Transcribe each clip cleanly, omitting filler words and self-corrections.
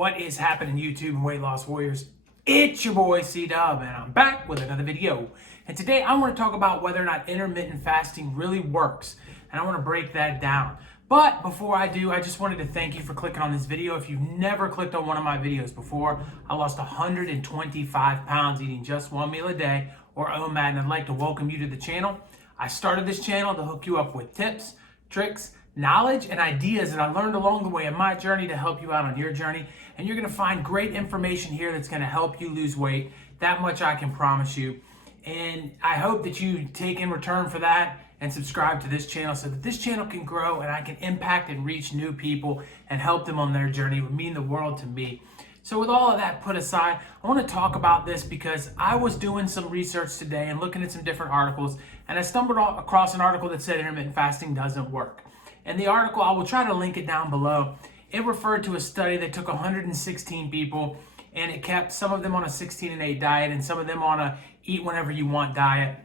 What is happening, YouTube and weight loss warriors? It's your boy C-Dub, and I'm back with another video. And today I want to talk about whether or not intermittent fasting really works, and I want to break that down. But before I do, I just wanted to thank you for clicking on this video. If you've never clicked on one of my videos before, I lost 125 pounds eating just one meal a day, or OMAD, and I'd like to welcome you to the channel. I started this channel to hook you up with tips, tricks, knowledge, and ideas that I learned along the way in my journey to help you out on your journey. And you're going to find great information here that's going to help you lose weight. That much I can promise you. And I hope that you take in return for that and subscribe to this channel so that this channel can grow and I can impact and reach new people and help them on their journey. It would mean the world to me. So with all of that put aside, I want to talk about this because I was doing some research today and looking at some different articles, and I stumbled across an article that said intermittent fasting doesn't work. And the article, I will try to link it down below. It referred to a study that took 116 people, and it kept some of them on a 16-8 diet and some of them on a eat whenever you want diet.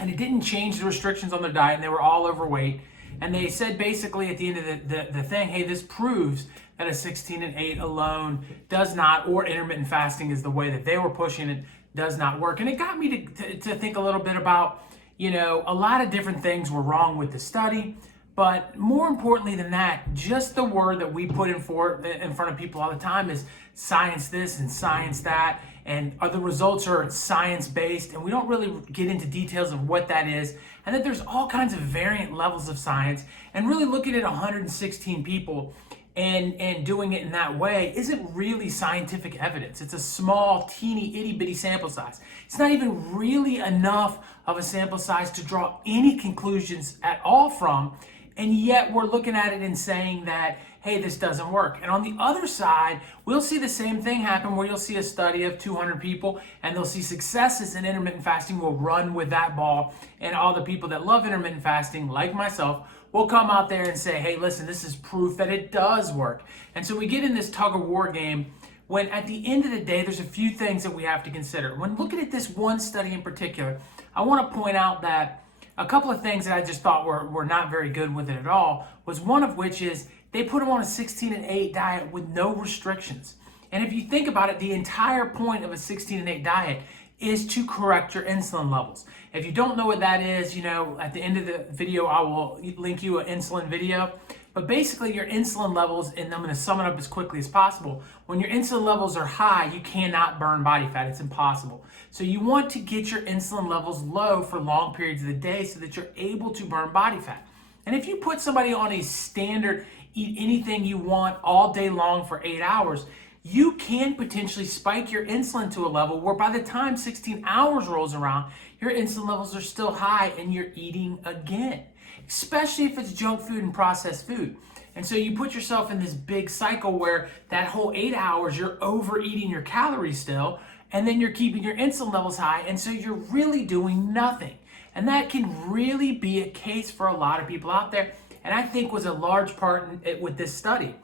And it didn't change the restrictions on their diet, and they were all overweight. And they said basically at the end of the thing, hey, this proves that a 16-8 alone does not, or intermittent fasting is the way that they were pushing it, does not work. And it got me to think a little bit about, a lot of different things were wrong with the study. But more importantly than that, just the word that we put in front of people all the time is science this and science that, and the results are science-based, and we don't really get into details of what that is, and that there's all kinds of variant levels of science, and really looking at 116 people and doing it in that way isn't really scientific evidence. It's a small, teeny, itty-bitty sample size. It's not even really enough of a sample size to draw any conclusions at all from. And yet we're looking at it and saying that, hey, this doesn't work. And on the other side, we'll see the same thing happen where you'll see a study of 200 people and they'll see successes in intermittent fasting will run with that ball. And all the people that love intermittent fasting, like myself, will come out there and say, hey, listen, this is proof that it does work. And so we get in this tug of war game when at the end of the day, there's a few things that we have to consider. When looking at this one study in particular, I want to point out that a couple of things that I just thought were not very good with it at all was one of which is they put them on a 16-8 diet with no restrictions. And if you think about it, the entire point of a 16-8 diet is to correct your insulin levels. If you don't know what that is, at the end of the video, I will link you an insulin video. But basically your insulin levels, and I'm going to sum it up as quickly as possible. When your insulin levels are high, you cannot burn body fat. It's impossible. So you want to get your insulin levels low for long periods of the day so that you're able to burn body fat. And if you put somebody on a standard, eat anything you want all day long for 8 hours, you can potentially spike your insulin to a level where by the time 16 hours rolls around, your insulin levels are still high and you're eating again, especially if it's junk food and processed food. And so you put yourself in this big cycle where that whole 8 hours, you're overeating your calories still, and then you're keeping your insulin levels high, and so you're really doing nothing. And that can really be a case for a lot of people out there, and I think was a large part with this study.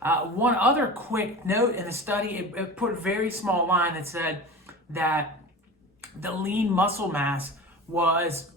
One other quick note in the study, it put a very small line that said that the lean muscle mass was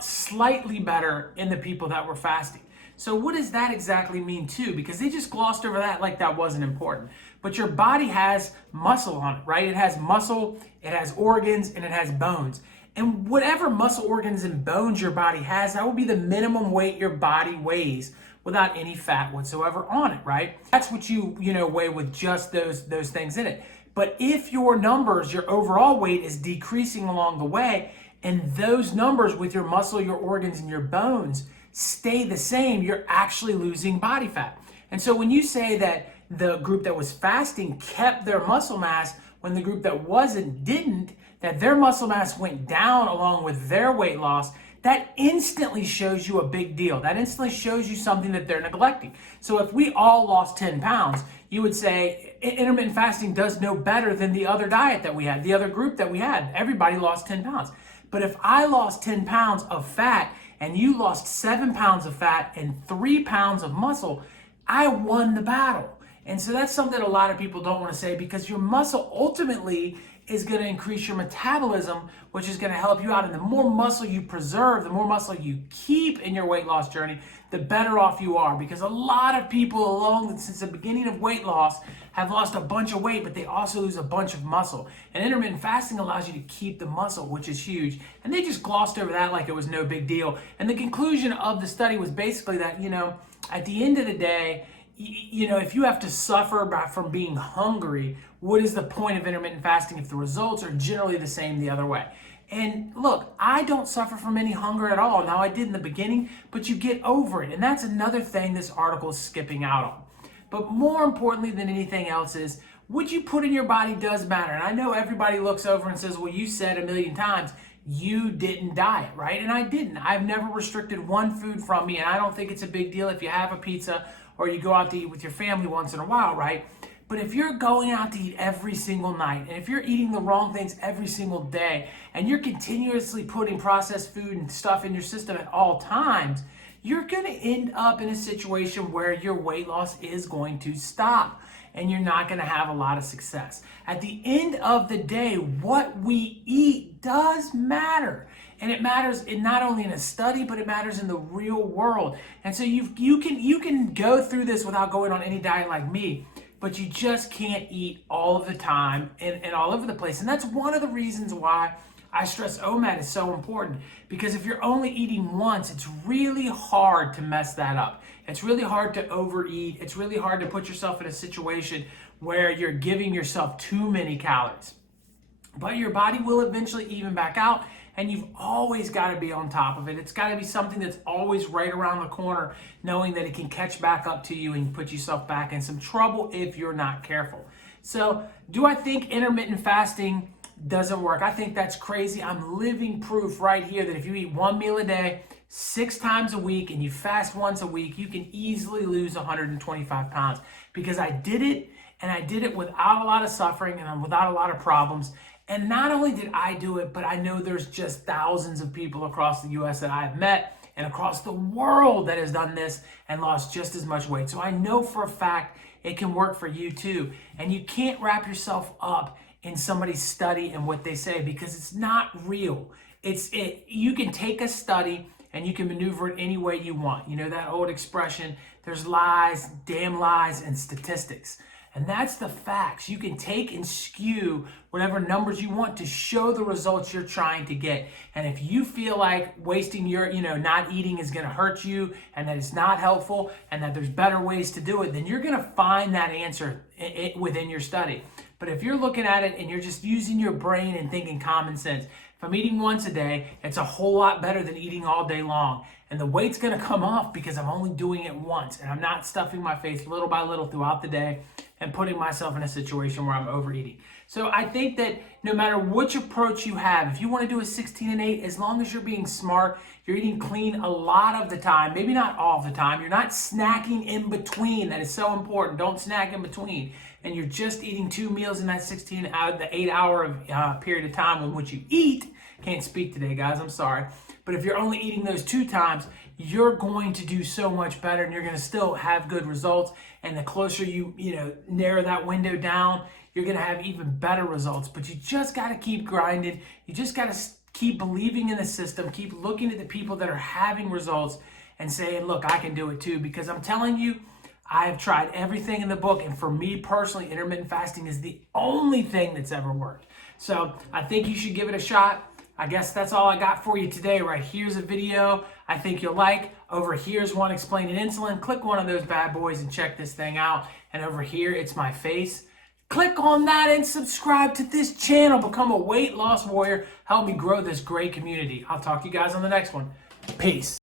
slightly better in the people that were fasting. So what does that exactly mean too? Because they just glossed over that like that wasn't important. But your body has muscle on it, right? It has muscle, it has organs, and it has bones. And whatever muscle, organs, and bones your body has, that will be the minimum weight your body weighs without any fat whatsoever on it, right? That's what you weigh with just those things in it. But if your numbers, your overall weight is decreasing along the way, and those numbers with your muscle, your organs, and your bones stay the same, you're actually losing body fat. And so when you say that the group that was fasting kept their muscle mass when the group that wasn't didn't, that their muscle mass went down along with their weight loss, that instantly shows you a big deal. That instantly shows you something that they're neglecting. So if we all lost 10 pounds, you would say intermittent fasting does no better than the other diet that we had, the other group that we had. Everybody lost 10 pounds. But if I lost 10 pounds of fat and you lost 7 pounds of fat and 3 pounds of muscle, I won the battle. And so that's something a lot of people don't want to say, because your muscle ultimately is going to increase your metabolism, which is going to help you out. And the more muscle you preserve, the more muscle you keep in your weight loss journey, the better off you are. Because a lot of people since the beginning of weight loss have lost a bunch of weight, but they also lose a bunch of muscle. And intermittent fasting allows you to keep the muscle, which is huge. And they just glossed over that like it was no big deal. And the conclusion of the study was basically that, at the end of the day, if you have to suffer from being hungry, what is the point of intermittent fasting if the results are generally the same the other way? And look, I don't suffer from any hunger at all. Now, I did in the beginning, but you get over it. And that's another thing this article is skipping out on. But more importantly than anything else is, what you put in your body does matter. And I know everybody looks over and says, well, you said a million times, you didn't diet, right? And I didn't. I've never restricted one food from me, and I don't think it's a big deal if you have a pizza or you go out to eat with your family once in a while, right? But if you're going out to eat every single night, and if you're eating the wrong things every single day, and you're continuously putting processed food and stuff in your system at all times, you're going to end up in a situation where your weight loss is going to stop, and you're not going to have a lot of success. At the end of the day, what we eat does matter. And it matters not only in a study, but it matters in the real world. And so you can go through this without going on any diet like me, but you just can't eat all of the time and all over the place. And that's one of the reasons why I stress OMAD is so important, because if you're only eating once, it's really hard to mess that up. It's really hard to overeat. It's really hard to put yourself in a situation where you're giving yourself too many calories. But your body will eventually even back out, and you've always got to be on top of it. It's got to be something that's always right around the corner, knowing that it can catch back up to you and put yourself back in some trouble if you're not careful. So, do I think intermittent fasting doesn't work? I think that's crazy. I'm living proof right here that if you eat one meal a day, 6 times a week, and you fast once a week, you can easily lose 125 pounds. Because I did it, and I did it without a lot of suffering and without a lot of problems. And not only did I do it, but I know there's just thousands of people across the US that I've met and across the world that has done this and lost just as much weight. So I know for a fact it can work for you too. And you can't wrap yourself up in somebody's study and what they say, because it's not real. You can take a study and you can maneuver it any way you want. You know that old expression, there's lies, damn lies, and statistics. And that's the facts. You can take and skew whatever numbers you want to show the results you're trying to get. And if you feel like wasting your, not eating is going to hurt you, and that it's not helpful, and that there's better ways to do it, then you're going to find that answer within your study. But if you're looking at it and you're just using your brain and thinking common sense, if I'm eating once a day, it's a whole lot better than eating all day long. And the weight's going to come off because I'm only doing it once, and I'm not stuffing my face little by little throughout the day and putting myself in a situation where I'm overeating. So I think that no matter which approach you have, if you want to do a 16 and 8, as long as you're being smart, you're eating clean a lot of the time, maybe not all the time, you're not snacking in between. That is so important. Don't snack in between. And you're just eating 2 meals in that 16 out of the 8-hour period of time in which you eat. Can't speak today, guys, I'm sorry. But if you're only eating those 2 times, you're going to do so much better, and you're going to still have good results. And the closer you narrow that window down, you're going to have even better results. But you just got to keep grinding. You just got to keep believing in the system. Keep looking at the people that are having results and saying, look, I can do it too. Because I'm telling you, I've tried everything in the book, and for me personally, intermittent fasting is the only thing that's ever worked. So I think you should give it a shot. I guess that's all I got for you today. Right here's a video I think you'll like. Over here's one explaining insulin. Click one of those bad boys and check this thing out. And over here, it's my face. Click on that and subscribe to this channel. Become a weight loss warrior. Help me grow this great community. I'll talk to you guys on the next one. Peace.